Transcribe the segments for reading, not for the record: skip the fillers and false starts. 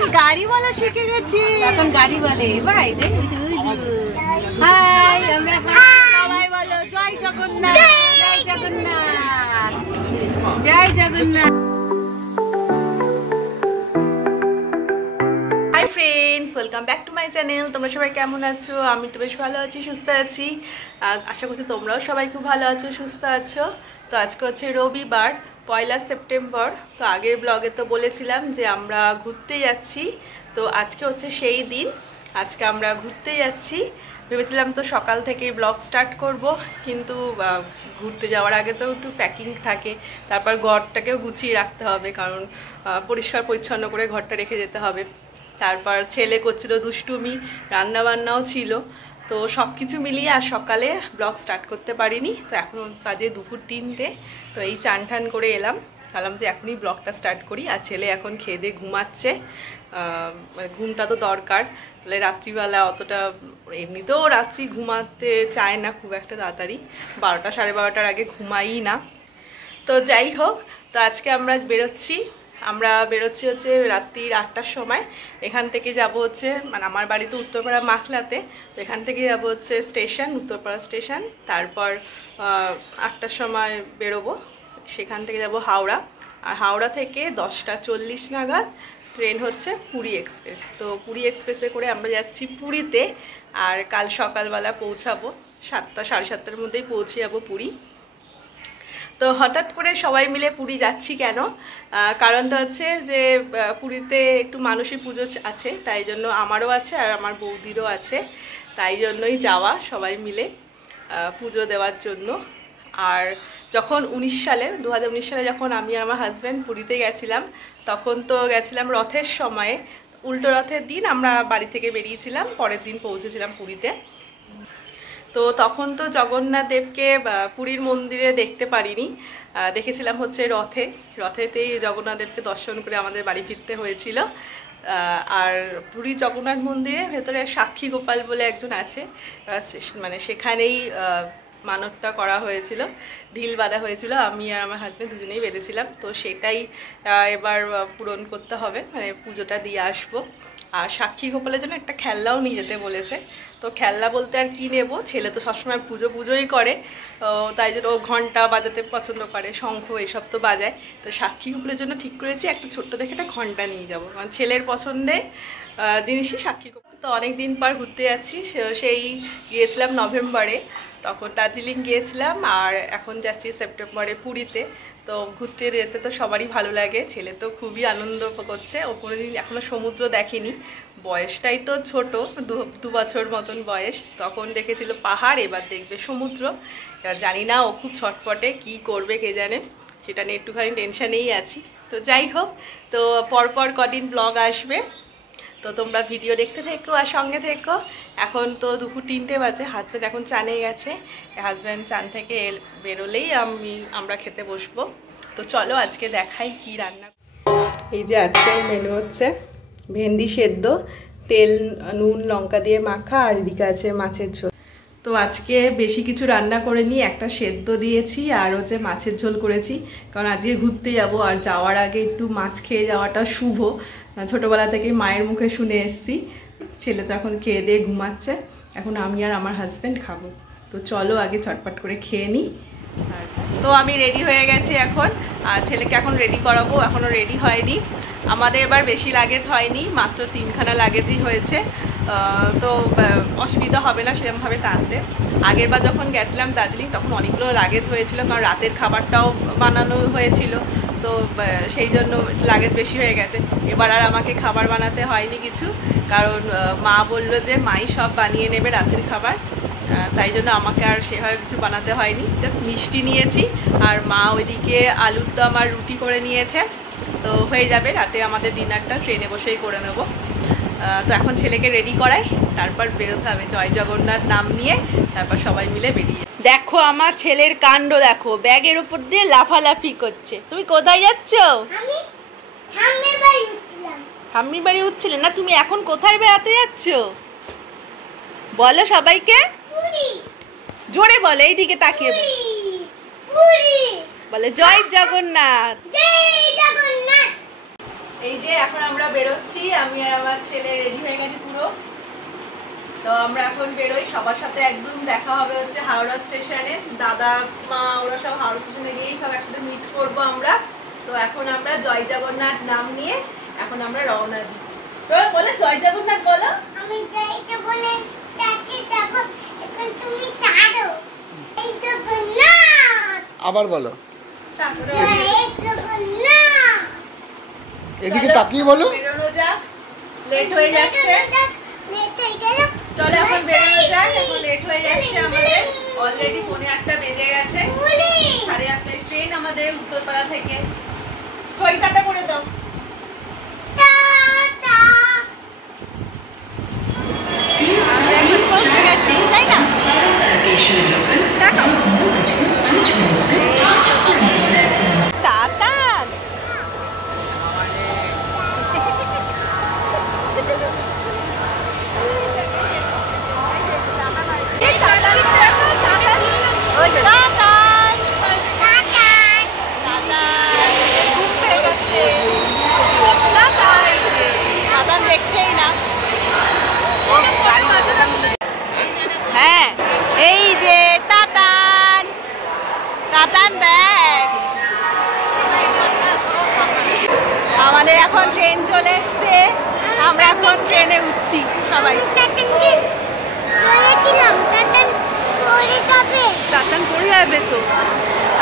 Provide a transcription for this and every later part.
এখন গাড়ি বলা শিখে গেছি, এখন গাড়ি বলে ভাই। হাই, আমরা সবাই বলো জয় জগন্নাথ, জয় জগন্নাথ, জয় Jagannath. Hi friends, welcome back to my channel. তোমরা সবাই কেমন আছো? আমি তো বেশ ভালো আছি, সুস্থ আছি। আশা করছি তোমরাও সবাই খুব ভালো আছো, সুস্থ আছো। তো আজকে হচ্ছে রবিবার, 1 সেপ্টেম্বর। তো আগের ব্লগে তো বলেছিলাম যে আমরা ঘুরতে যাচ্ছি। তো আজকে হচ্ছে সেই দিন, আজকে আমরা ঘুরতে যাচ্ছি। ভেবেছিলাম তো সকাল থেকেই ব্লগ স্টার্ট করব, কিন্তু ঘুরতে যাওয়ার আগে তো একটু প্যাকিং থাকে, তারপর ঘরটাকেও গুছিয়ে রাখতে হবে, কারণ পরিষ্কার পরিচ্ছন্ন করে ঘরটা রেখে যেতে হবে। তারপর ছেলে করছিল দুষ্টুমি, রান্নাবান্নাও ছিল। তো সব কিছু মিলিয়ে আর সকালে ব্লগ স্টার্ট করতে পারিনি। তো এখন বাজে দুপুর 3টে। তো এই চান টান করে এলাম, ভাবলাম যে এখনই ব্লগটা স্টার্ট করি। আর ছেলে এখন খেয়ে দিয়ে ঘুমাচ্ছে, মানে ঘুমটা তো দরকার। তাহলে রাত্রিবেলা অতটা, এমনিতেও রাত্রি ঘুমাতে চায় না খুব একটা তাড়াতাড়ি, 12টা সাড়ে 12টার আগে ঘুমাই না। তো যাই হোক, তো আজকে আমরা বেরোচ্ছি হচ্ছে রাত্রি 8টার সময়। এখান থেকে যাব হচ্ছে, মানে আমার বাড়ি তো উত্তরপাড়া মাখলাতে, তো এখান থেকে যাব হচ্ছে স্টেশন, উত্তরপাড়া স্টেশন। তারপর 8টার সময় বেরোবো, সেখান থেকে যাব হাওড়া। আর হাওড়া থেকে 10টা 40 নাগাদ ট্রেন হচ্ছে পুরী এক্সপ্রেস। তো পুরী এক্সপ্রেসে করে আমরা যাচ্ছি পুরীতে। আর কাল সকালবেলা পৌঁছাবো 7টা সাড়ে 7টার মধ্যেই পৌঁছে যাবো পুরী। তো হঠাৎ করে সবাই মিলে পুরী যাচ্ছি কেন? কারণটা হচ্ছে যে পুরীতে একটু মানসী পুজো আছে, তাই জন্য আমারও আছে আর আমার বৌদিরও আছে, তাই জন্যই যাওয়া সবাই মিলে পুজো দেওয়ার জন্য। আর যখন 2019 সালে যখন আমি আর আমার হাজব্যান্ড পুরীতে গেছিলাম, তখন তো গেছিলাম রথের সময়ে। উল্টো রথের দিন আমরা বাড়ি থেকে বেরিয়েছিলাম, পরের দিন পৌঁছেছিলাম পুরীতে। তো তখন তো জগন্নাথ দেবকে পুরীর মন্দিরে দেখতে পারিনি, দেখেছিলাম হচ্ছে রথেতেই জগন্নাথ দেবকে দর্শন করে আমাদের বাড়ি ফিরতে হয়েছিল। আর পুরী জগন্নাথ মন্দিরে ভেতরে সাক্ষী গোপাল বলে একজন আছে, মানে সেখানেই মানবটা করা হয়েছিল, ঢিল বাঁধা হয়েছিল। আমি আর আমার হাজব্যান্ড দুজনেই বেঁধেছিলাম। তো সেটাই এবার পূরণ করতে হবে, মানে পুজোটা দিয়ে আসবো। আর সাক্ষী গোপালের জন্য একটা খেলনাও নিয়ে যেতে বলেছে। তো খেলনা বলতে আর কি নেব, ছেলে তো সবসময় পুজোই করে, তাই জন্য ও ঘন্টা বাজাতে পছন্দ করে, শঙ্খ এসব তো বাজায়। তো সাক্ষী গোপালের জন্য ঠিক করেছি একটা ছোট্ট দেখে একটা ঘন্টা নিয়ে যাবো, মানে ছেলের পছন্দে জিনিসই সাক্ষী গোপাল। তো অনেক দিন পর ঘুরতে যাচ্ছি, সেই গিয়েছিলাম নভেম্বরে, তখন দার্জিলিং গিয়েছিলাম। আর এখন যাচ্ছি সেপ্টেম্বরে পুরীতে। তো ঘুরতে যেতে তো সবারই ভালো লাগে, ছেলে তো খুবই আনন্দ করছে। ও কোনোদিন এখনও সমুদ্র দেখেনি, বয়সটাই তো ছোট, 2 বছর মতন বয়স। তখন দেখেছিল পাহাড়, এবার দেখবে সমুদ্র। এবার জানি না, ও খুব ছটপটে, কি করবে কে জানে, সেটা নিয়ে একটুখানি টেনশানেই আছি। তো যাই হোক, তো পরপর কদিন ব্লগ আসবে, তো তোমরা ভিডিও দেখতে থেকো আর সঙ্গে থেকো। এখন তো দুপুর 3টে বাজে, হাজব্যান্ড এখন চানে গেছে, হাজব্যান্ড চান থেকে বেরোলেই আমরা খেতে বসবো। তো চলো আজকে দেখাই কি রান্না। এই যে আজকের মেনু হচ্ছে ভেন্ডি সেদ্ধ, তেল নুন লঙ্কা দিয়ে মাখা, আর এদিকে আছে মাছের ঝোল। তো আজকে বেশি কিছু রান্না করিনি, একটা সেদ্ধ দিয়েছি আর হচ্ছে মাছের ঝোল করেছি, কারণ আজকে ঘুরতে যাব আর যাওয়ার আগে একটু মাছ খেয়ে যাওয়াটা শুভ, ছোটোবেলা থেকে মায়ের মুখে শুনে এসেছি। ছেলে তো এখন খেয়ে দিয়ে ঘুমাচ্ছে, এখন আমি আর আমার হাজব্যান্ড খাবো। তো চলো আগে চটপট করে খেয়ে নিই। তো আমি রেডি হয়ে গেছি এখন, আর ছেলেকে এখন রেডি করাবো, এখনও রেডি হয়নি। আমাদের এবার বেশি লাগেজ হয়নি, মাত্র 3খানা লাগেজই হয়েছে। তো অসুবিধা হবে না সেরকমভাবে টানতে। আগের বার যখন গেছিলাম দার্জিলিং, তখন অনেকগুলো লাগেজ হয়েছিল, কারণ রাতের খাবারটাও বানানো হয়েছিল, তো সেই জন্য লাগেজ বেশি হয়ে গেছে। এবার আর আমাকে খাবার বানাতে হয়নি কিছু, কারণ মা বললো যে মাই সব বানিয়ে নেবে রাতের খাবার, তাই জন্য আমাকে আর সেভাবে কিছু বানাতে হয়নি। জাস্ট মিষ্টি নিয়েছি, আর মা ওইদিকে আলুর দম আর রুটি করে নিয়েছে। তো হয়ে যাবে, রাতে আমাদের ডিনারটা ট্রেনে বসেই করে নেব। তো এখন ছেলেকে রেডি করাই, তারপর বেরোতে হবে জয় জগন্নাথ নাম নিয়ে, তারপর সবাই মিলে বেরিয়ে। দেখো আমার ছেলের কাণ্ড দেখো, ব্যাগের উপর দিয়ে লাফালাফি করছে। তুমি কোথায় যাচ্ছ? ঠাম্মির বাড়ি উঠছিলে না? তুমি এখন কোথায় বেড়াতে যাচ্ছ বলো সবাইকে, জোরে বলে, এইদিকে তাকিয়ে বলে জয় জগন্নাথ। এই যে এখন আমরা বেরোচ্ছি, আমি আর আমার ছেলে রেডি হয়ে গেছি পুরো। তো আমরা এখন বেরোই, সবার সাথে একদম দেখা হবে হচ্ছে হাওড়া স্টেশনে। দাদা মা ওরা সব হাওড়া স্টেশনে গিয়েই সব একসাথে মিট করবো আমরা। তো এখন আমরা জয় জগন্নাথ নাম নিয়ে এখন আমরা রওনা দিই। তো বলে জয় জগন্নাথ বলো। আমি জয় জগন্নাথ কাকে যাব, এখন তুমি ছাড়ো। এই জগন্নাথ আবার বলো, জয় জগন্নাথ। এদিকে তাকিয়ে বলো। বেরোনো যাক, লেট হয়ে যাচ্ছে। লেট হয়ে গেল, চলো এখন বেরোনো যাক, এখন লেট হয়ে যাচ্ছে আমাদের। অলরেডি 8:45 বেজে গেছে। 8:30 ট্রেন আমাদের উত্তরপাড়া থেকে। টাটা করে দাও। টাটা। আমরা এখন পৌঁছে গেছি, তাই না? তাতান দেখছেই না। হ্যাঁ এই যে তাতান তাতান দেখ, আমাদের এখন ট্রেন চলে এসছে। আমরা এখন ট্রেনে উঠছি সবাই। বলেছিলাম টাটা করে যাবে। তাতান করে যাবে তো।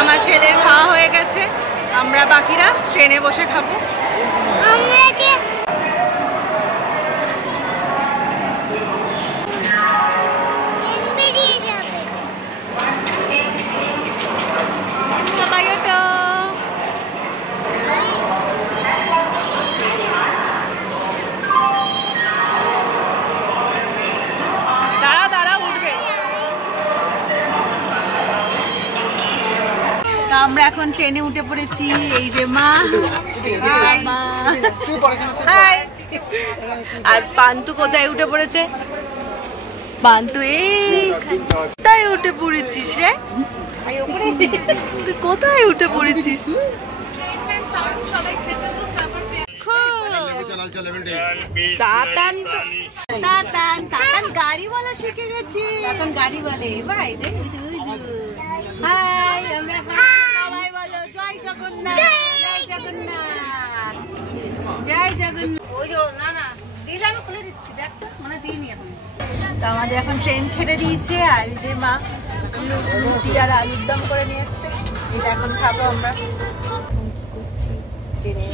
আমার ছেলের খাওয়া হয়ে গেছে, আমরা বাকিরা ট্রেনে বসে খাবো। আমরা যে বেরিয়ে যাবে। সবাই ওঠো। দাঁড়া দাঁড়া উঠবে। তা আমরা এখন ট্রেনে উঠে পড়েছি। এই যে মা, মা। হাই। আর পান্তু কোথায় উঠে পড়েছে? পান্তু এই কোথায় উঠে পড়েছিস রে? তুই কোথায় উঠে পড়েছিস? তাতান তাতান তাতান গাড়ি বলা শিখে গেছি। এখন গাড়ি বলে ভাই দেখ। হাই, আমরা সবাই বলো জয় জগন্নাথ। জয় জগন্নাথ, জয় জগন্নাথ। ওই যে না না দিলে আমি খুলে দিচ্ছি, দেখ তো মনে দিইনি এখন। তো আমাদের এখন ট্রেন ছেড়ে দিয়েছে। আর এই যে মা রুটি আর আলুর দম করে নিয়ে এসছে, এটা এখন খাবো আমরা। কি করছি? ট্রেনে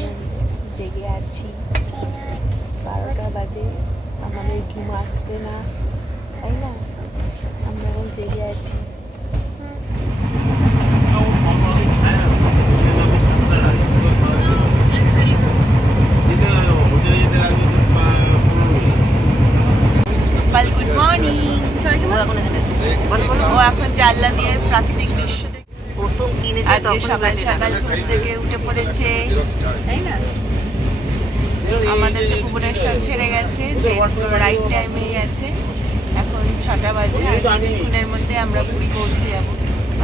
জেগে আছি, 12টা বাজে, আমাদের ঘুম আসছে না, তাই না? আমরা এখন জেগে আছি। Good morning. ও এখন জানলা দিয়ে প্রাকৃতিক দৃশ্য দেখে প্রথম কিনেছে আজকে সকাল সকাল ঘুম থেকে উঠে পড়েছে, তাই না? আমাদের তো ভুবনেশ্বর ছেড়ে গেছে, রাইট টাইমেই আছে। এখন 6টা বাজে, আর কিছুক্ষণের মধ্যে আমরা পুরী পৌঁছে যাব।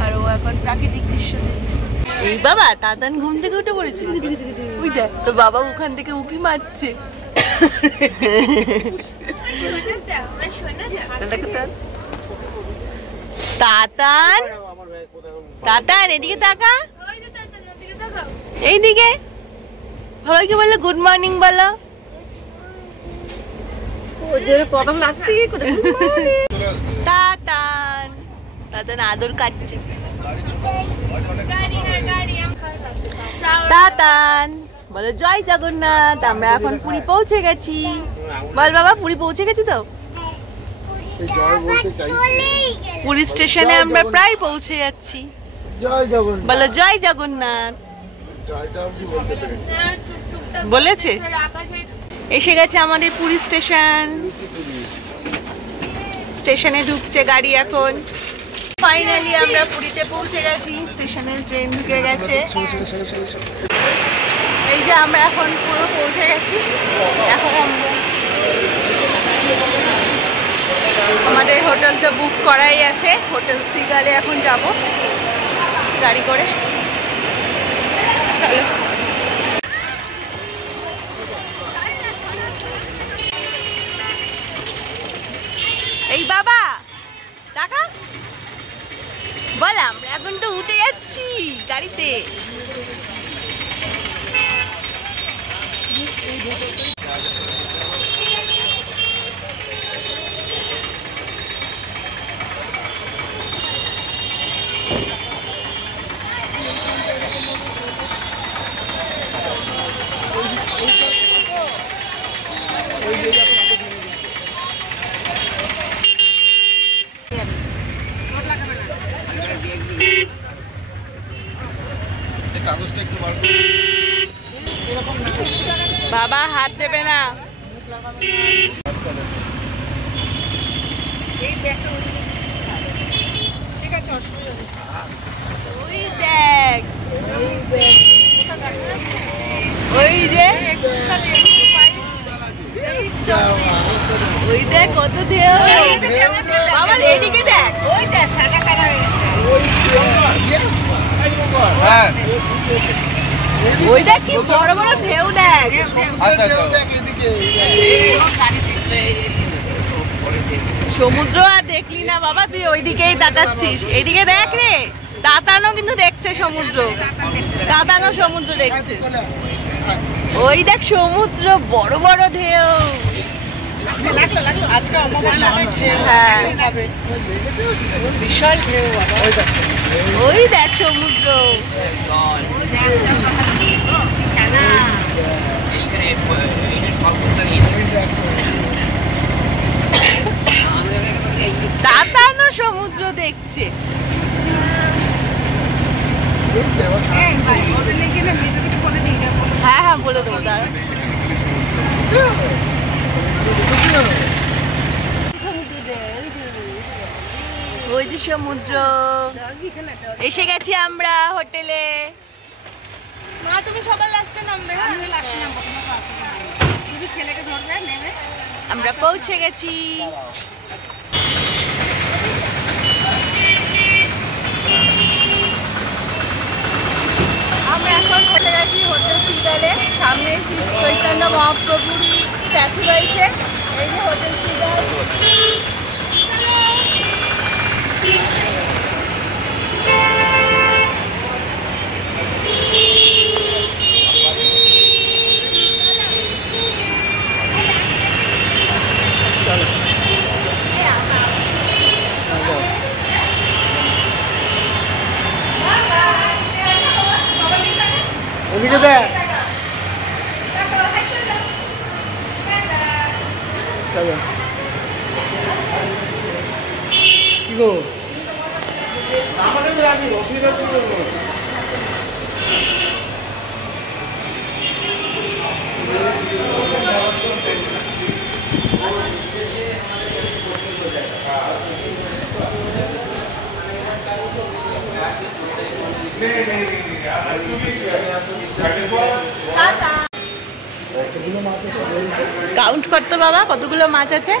আর ও এখন প্রাকৃতিক দৃশ্য দেখছে। এই বাবা তাতান ঘুম থেকে উঠে পড়েছে। ওই দেখ তোর বাবা ওখান থেকে উকি মারছে। তাতান তাতান এদিকে তাকা, এইদিকে সবাইকে বললো গুড মর্নিং বলো। ওদের কত লাস্ট করে তাতান তাতান আদর কাটছে। তাতান বলো জয় জগন্নাথ। আমরা এখন পুরী পৌঁছে গেছি। বল বাবা পুরী পৌঁছে গেছি তো। পুরী স্টেশনে আমরা প্রায় পৌঁছে যাচ্ছি। জয় জগন্নাথ বলো জয় জগন্নাথ। বলেছে এসে গেছে আমাদের পুরী স্টেশন। স্টেশনে ঢুকছে গাড়ি এখন। ফাইনালি আমরা পুরীতে পৌঁছে গেছি। স্টেশনের ট্রেন ঢুকে গেছে। এই যে আমরা এখন পুরো পৌঁছে গেছি। এখন আমাদের হোটেল তো বুক করাই আছে, হোটেল সিগালে এখন যাব গাড়ি করে। চলো এই বাবা টাকা বল, আমরা এখন তো উঠে যাচ্ছি গাড়িতে। কাগজটা একটু বার করো। বাবা হাত দেবে না। ঠিক আছে, অসুবিধা নেই। ওই দেখ, ওই যে ওই দেখ কত ঢেউ। বাবা এদিকে দেখ, ওই দেখ ঠান্ডা কাটা হয়ে গেছে। হ্যাঁ ওই দেখ কি বড় বড় ঢেউ দেখ। আচ্ছা দেখ এদিকে সমুদ্র আর দেখলি না বাবা, তুই ওইদিকেই তাকাচ্ছিস। এইদিকে দেখ রে, দাতানো কিন্তু দেখছে সমুদ্র, দাতানো সমুদ্র দেখছে। ওই দেখ সমুদ্র, বড় বড় ঢেউ। আজকে অমাবস্যাতে ঢেউ হ্যাঁ হবে, বিশাল ঢেউ বাবা। ওই দেখ সমুদ্র। দাতানো সমুদ্র দেখছে। হ্যাঁ হ্যাঁ বলে দেবো, দাঁড়া। ওই যে সমুদ্র, এসে গেছি আমরা হোটেলে। মা তুমি সবার লাস্টে নামবে। তুমি ছেলেকে ধরবে, নেমে আমরা পৌঁছে গেছি। আমরা এখন হোটেল আছি, হোটেল সিগালে। সামনে শ্রী চৈতন্য মহাপ্রভুর স্ট্যাচু রয়েছে। এই যে হোটেল সিগাল। ওদিকে দেখ। চলো কি গো অসুবিধা কি করবো? কাউন্ট করতো বাবা, কতগুলো মাছ আছে?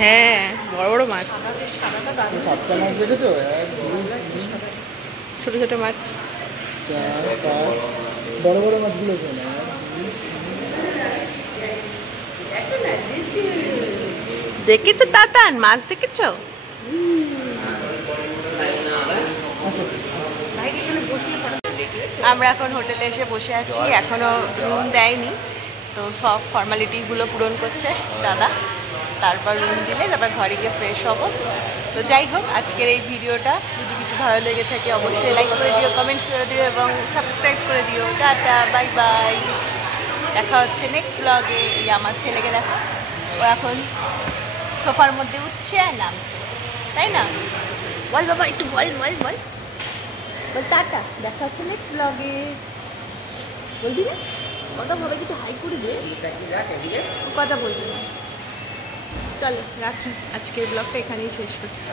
হ্যাঁ বড় বড় মাছ, সাতটা মাছ দেখেছো? ছোট ছোট মাছ। বড় বড় মাছগুলো দেখেছো তাতান মাছ দেখেছো? আমরা এখন হোটেলে এসে বসে আছি, এখনো রুম দেয়নি, তো সব ফর্মালিটিগুলো পূরণ করছে দাদা। তারপর রুম দিলে তারপর ঘরে গিয়ে ফ্রেশ হবো। তো যাই হোক, আজকের এই ভিডিওটা যদি কিছু ভালো লেগে থাকে অবশ্যই লাইক করে দিও, কমেন্ট করে দিও এবং সাবস্ক্রাইব করে দিও। টাটা, বাই বাই, দেখা হচ্ছে নেক্সট ব্লগে। এই আমার ছেলেকে দেখো, ও এখন সোফার মধ্যে উঠছে আর নামছে, তাই না? বল বাবা, একটু বল বল বল বল টাটা, দেখা হচ্ছে নেক্সট ব্লগে। বলবি না কথা? ভাবে একটু হাই করে দে, কথা বলবি না। চলো রাখি, আজকের ব্লগটা এখানেই শেষ করছি।